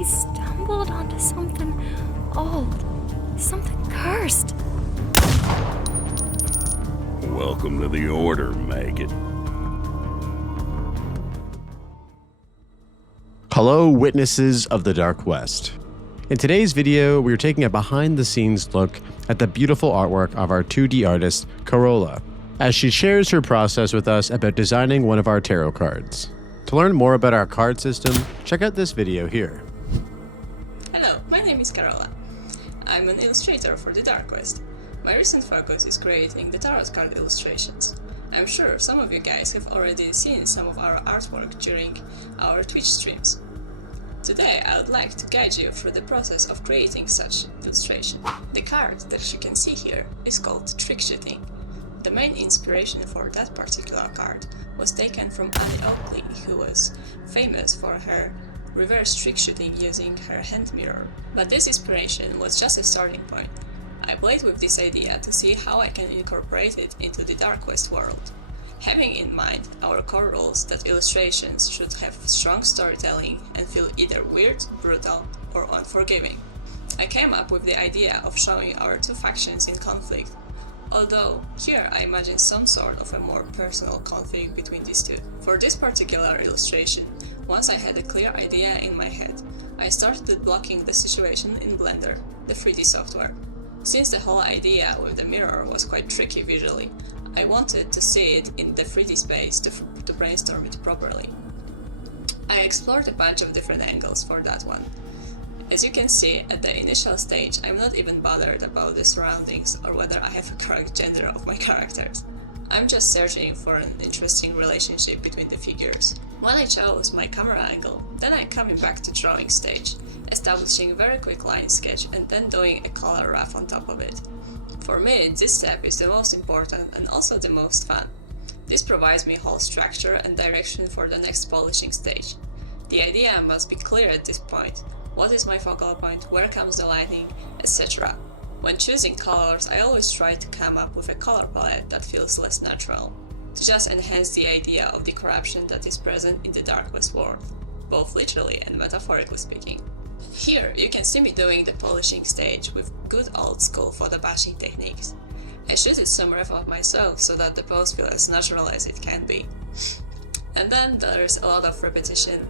he stumbled onto something old, something cursed. Welcome to the Order, maggot. Hello, witnesses of the Dark West. In today's video, we are taking a behind-the-scenes look at the beautiful artwork of our 2D artist, Karola, as she shares her process with us about designing one of our tarot cards. To learn more about our card system, check out this video here. Hello, my name is Karola. I'm an illustrator for the Dark West. My recent focus is creating the tarot card illustrations. I'm sure some of you guys have already seen some of our artwork during our Twitch streams. Today I would like to guide you through the process of creating such illustration. The card that you can see here is called Trick Shooting. The main inspiration for that particular card was taken from Annie Oakley, who was famous for her reverse trick shooting using her hand mirror. But this inspiration was just a starting point. I played with this idea to see how I can incorporate it into the Dark West world, having in mind our core rules that illustrations should have strong storytelling and feel either weird, brutal, or unforgiving. I came up with the idea of showing our two factions in conflict, although here I imagine some sort of a more personal conflict between these two. For this particular illustration, once I had a clear idea in my head, I started blocking the situation in Blender, the 3D software. Since the whole idea with the mirror was quite tricky visually, I wanted to see it in the 3D space to brainstorm it properly. I explored a bunch of different angles for that one. As you can see, at the initial stage, I'm not even bothered about the surroundings or whether I have a correct gender of my characters. I'm just searching for an interesting relationship between the figures. When I chose my camera angle, then I'm coming back to drawing stage, establishing a very quick line sketch and then doing a color rough on top of it. For me, this step is the most important and also the most fun. This provides me whole structure and direction for the next polishing stage. The idea must be clear at this point. What is my focal point, where comes the lighting, etc. When choosing colors, I always try to come up with a color palette that feels less natural, to just enhance the idea of the corruption that is present in the Dark West world, both literally and metaphorically speaking. Here you can see me doing the polishing stage with good old school photo bashing techniques. I shooted some rough of myself so that the pose feels as natural as it can be. And then there's a lot of repetition,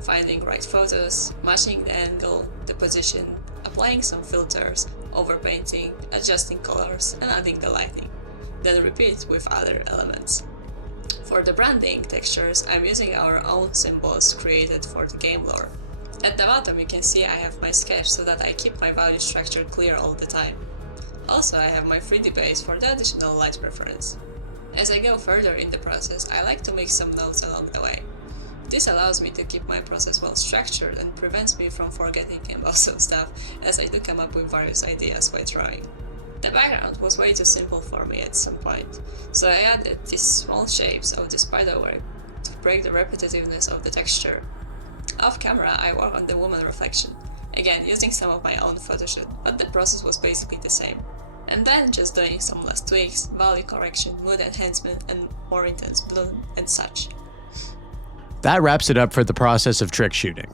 finding right photos, matching the angle, the position, applying some filters, overpainting, adjusting colors, and adding the lighting. Then repeat with other elements. For the branding textures, I'm using our own symbols created for the game lore. At the bottom you can see I have my sketch so that I keep my value structure clear all the time. Also I have my 3D base for the additional light preference. As I go further in the process, I like to make some notes along the way. This allows me to keep my process well structured and prevents me from forgetting about some stuff, as I do come up with various ideas while drawing. The background was way too simple for me at some point, so I added these small shapes of the spiderweb to break the repetitiveness of the texture. Off camera I work on the woman reflection, again using some of my own photoshoot, but the process was basically the same. And then just doing some less tweaks, value correction, mood enhancement, and more intense bloom and such. That wraps it up for the process of trick shooting.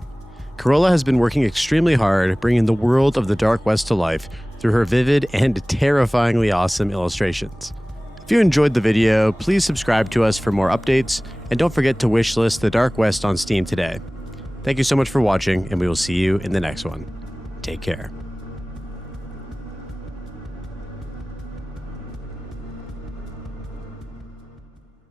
Karola has been working extremely hard, bringing the world of the Dark West to life through her vivid and terrifyingly awesome illustrations. If you enjoyed the video, please subscribe to us for more updates, and don't forget to wishlist the Dark West on Steam today. Thank you so much for watching, and we will see you in the next one. Take care.